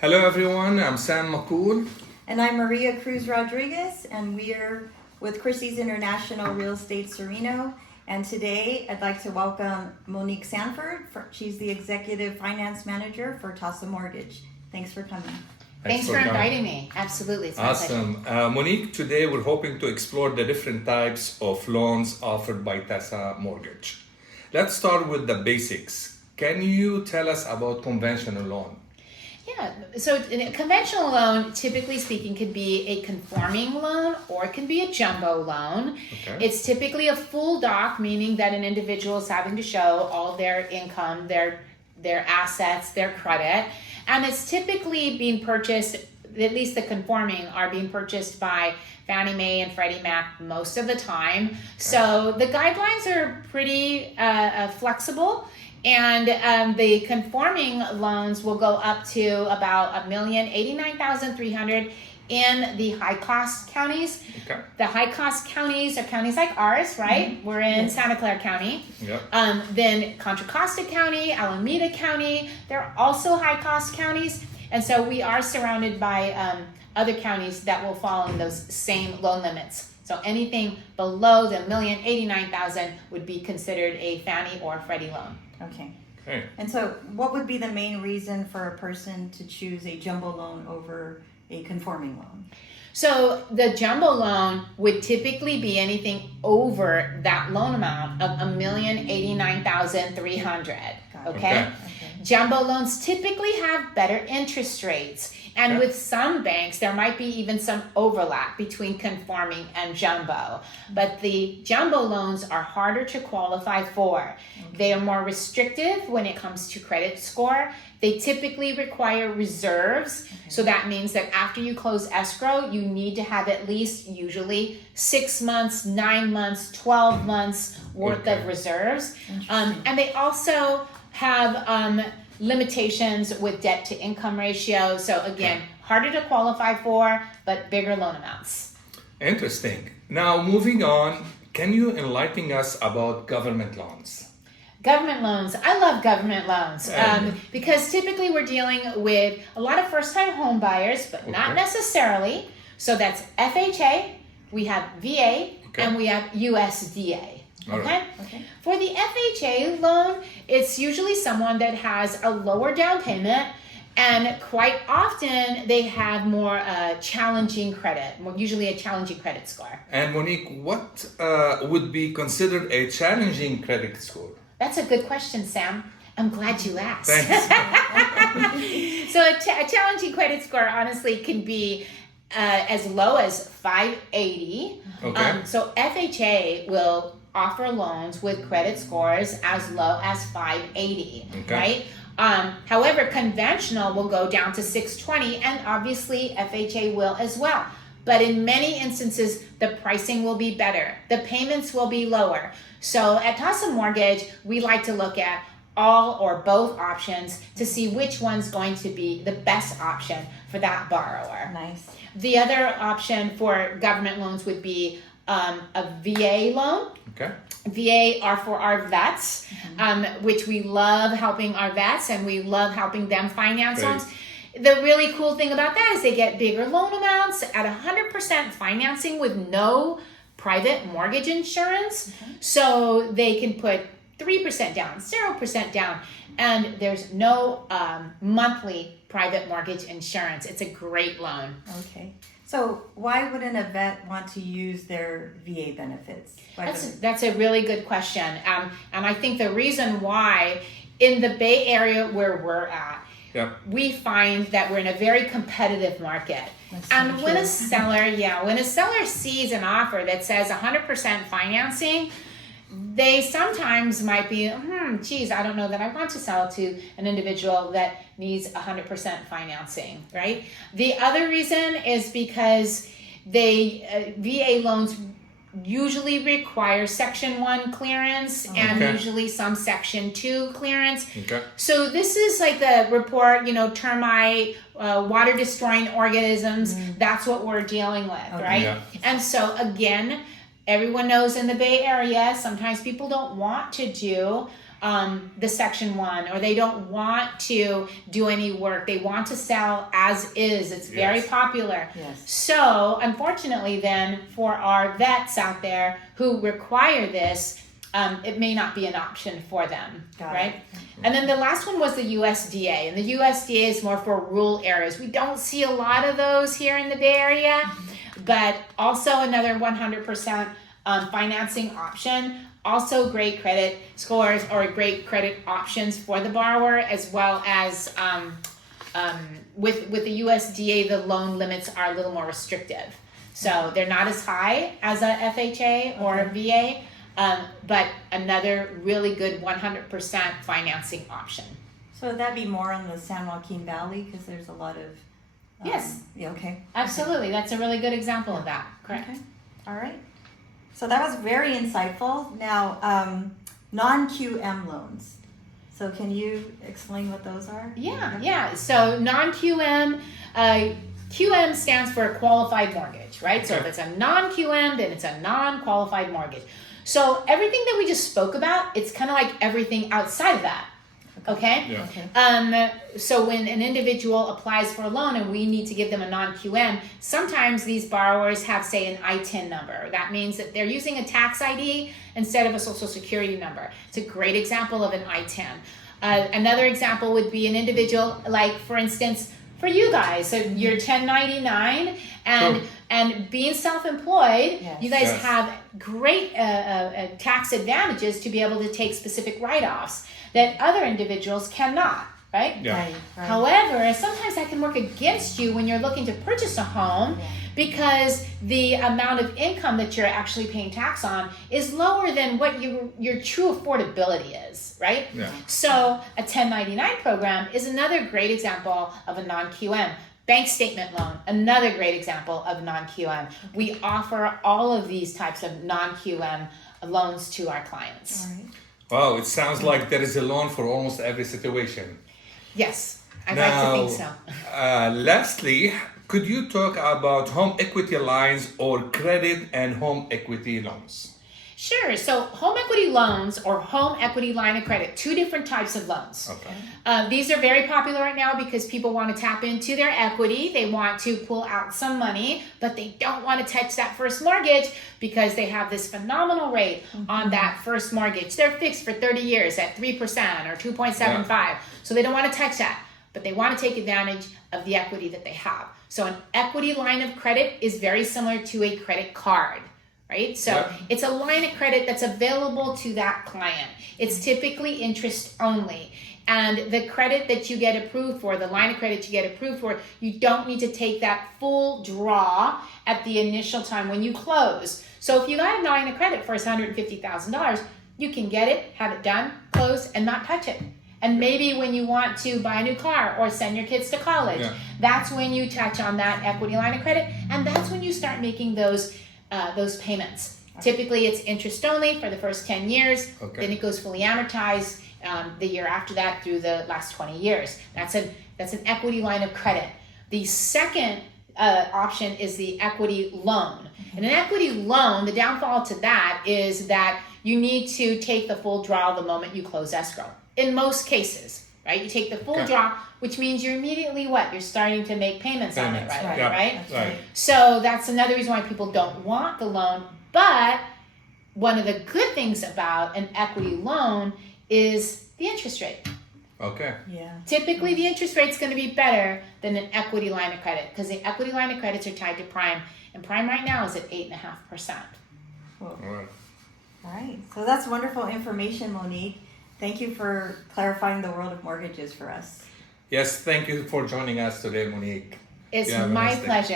Hello everyone, I'm Sam McCool. And I'm Maria Cruz Rodriguez, and we're with Christie's International Real Estate Sereno. And today I'd like to welcome Monique Sanford. She's the Executive Finance Manager for Tasa Mortgage. Thanks for coming. Thanks for inviting me. Absolutely. It's Awesome. Monique, today we're hoping to explore the different types of loans offered by Tasa Mortgage. Let's start with the basics. Can you tell us about conventional loan? Yeah, so a conventional loan, typically speaking, could be a conforming loan or it can be a jumbo loan. Okay. It's typically a full doc, meaning that an individual is having to show all their income, their assets, their credit. And it's typically being purchased, at least the conforming, are being purchased by Fannie Mae and Freddie Mac most of the time. Okay. So the guidelines are pretty flexible. And the conforming loans will go up to about $1,089,300 in the high-cost counties. Okay. The high-cost counties are counties like ours, right? Mm-hmm. We're in Santa Clara County. Yep. Then Contra Costa County, Alameda County, they're also high-cost counties. And so we are surrounded by other counties that will fall in those same loan limits. So anything below the $1,089,000 would be considered a Fannie or Freddie loan. Okay. And so what would be the main reason for a person to choose a jumbo loan over a conforming loan? So the jumbo loan would typically be anything over that loan amount of $1,089,300. Okay? Jumbo loans typically have better interest rates. And with some banks, there might be even some overlap between conforming and jumbo. But the jumbo loans are harder to qualify for. They are more restrictive when it comes to credit score. They typically require reserves. So that means that after you close escrow, you need to have at least usually 6 months, 9 months, 12 months worth of reserves. And they also have limitations with debt to income ratio. So again, harder to qualify for, but bigger loan amounts. Interesting. Now moving on, can you enlighten us about government loans? Government loans. I love government loans because typically we're dealing with a lot of first-time home buyers, but not necessarily. So that's FHA, we have VA, and we have USDA. Okay. For the FHA loan, it's usually someone that has a lower down payment, and quite often they have more challenging credit, usually a challenging credit score. And Monique, what would be considered a challenging credit score? That's a good question, Sam. I'm glad you asked. Thanks. So a challenging credit score honestly can be as low as 580. So FHA will offer loans with credit scores as low as 580, right? However, conventional will go down to 620, and obviously FHA will as well. But in many instances, the pricing will be better. The payments will be lower. So at Tasa Mortgage, we like to look at all or both options to see which one's going to be the best option for that borrower. Nice. The other option for government loans would be a VA loan. VA are for our vets, which we love helping our vets, and we love helping them finance homes. The really cool thing about that is they get bigger loan amounts at 100% financing with no private mortgage insurance. So they can put 3% down, 0% down, and there's no monthly private mortgage insurance. It's a great loan. Okay. So why wouldn't a vet want to use their VA benefits? That's a really good question. And I think the reason why in the Bay Area where we're at, we find that we're in a very competitive market. And when a seller sees an offer that says 100% financing, they sometimes might be, geez, I don't know that I want to sell to an individual that needs 100% financing, right? The other reason is because VA loans usually require Section 1 clearance and usually some Section 2 clearance. So this is like the report, termite, water destroying organisms. That's what we're dealing with, right? And so again, everyone knows in the Bay Area, sometimes people don't want to do the Section 1, or they don't want to do any work. They want to sell as is. It's very popular. Yes. So, unfortunately, then, for our vets out there who require this, it may not be an option for them, right? And then the last one was the USDA, and the USDA is more for rural areas. We don't see a lot of those here in the Bay Area, but also another 100% financing option. Also great credit scores or great credit options for the borrower, as well as with the USDA, the loan limits are a little more restrictive. So they're not as high as a FHA or a VA, but another really good 100% financing option. So would that be more on the San Joaquin Valley, because there's a lot of... Yes. Yeah, okay. Absolutely. That's a really good example of that. Correct. Okay. All right. So that was very insightful. Now, non-QM loans. So can you explain what those are? Yeah. So non-QM, QM stands for qualified mortgage, right? So if it's a non-QM, then it's a non-qualified mortgage. So everything that we just spoke about, it's kind of like everything outside of that. Okay? Yeah. Okay. So when an individual applies for a loan and we need to give them a non-QM, sometimes these borrowers have, say, an ITIN number. That means that they're using a tax ID instead of a social security number. It's a great example of an ITIN. Another example would be an individual, like, for instance, for you guys, so you're 1099 and being self-employed, you guys have great tax advantages to be able to take specific write-offs that other individuals cannot, right? Yeah. Right. However, sometimes that can work against you when you're looking to purchase a home because the amount of income that you're actually paying tax on is lower than what your true affordability is, right? Yeah. So a 1099 program is another great example of a non-QM. Bank statement loan, another great example of non-QM. We offer all of these types of non-QM loans to our clients. All right. Wow, it sounds like there is a loan for almost every situation. Yes, I'd like to think so. Lastly, could you talk about home equity lines or credit and home equity loans? Sure. So home equity loans or home equity line of credit, two different types of loans. Okay. These are very popular right now because people want to tap into their equity. They want to pull out some money, but they don't want to touch that first mortgage because they have this phenomenal rate on that first mortgage. They're fixed for 30 years at 3% or 2.75. So they don't want to touch that, but they want to take advantage of the equity that they have. So an equity line of credit is very similar to a credit card. Right? So it's a line of credit that's available to that client. It's typically interest only. And the credit that you get approved for, the line of credit you get approved for, you don't need to take that full draw at the initial time when you close. So if you got a line of credit for $150,000, you can get it, have it done, close, and not touch it. And maybe when you want to buy a new car or send your kids to college, that's when you touch on that equity line of credit. And that's when you start making those payments. Typically, it's interest only for the first 10 years. Then it goes fully amortized the year after that through the last 20 years. That's an equity line of credit. The second option is the equity loan. And an equity loan, the downfall to that is that you need to take the full draw the moment you close escrow. In most cases, right? You take the full draw, which means you're immediately what? You're starting to make payments on it, right? So that's another reason why people don't want the loan. But one of the good things about an equity loan is the interest rate. Okay. Yeah. Typically, the interest rate's going to be better than an equity line of credit because the equity line of credits are tied to prime, and prime right now is at 8.5%. Cool. All right. All right. So that's wonderful information, Monique. Thank you for clarifying the world of mortgages for us. Yes, thank you for joining us today, Monique. It's my pleasure.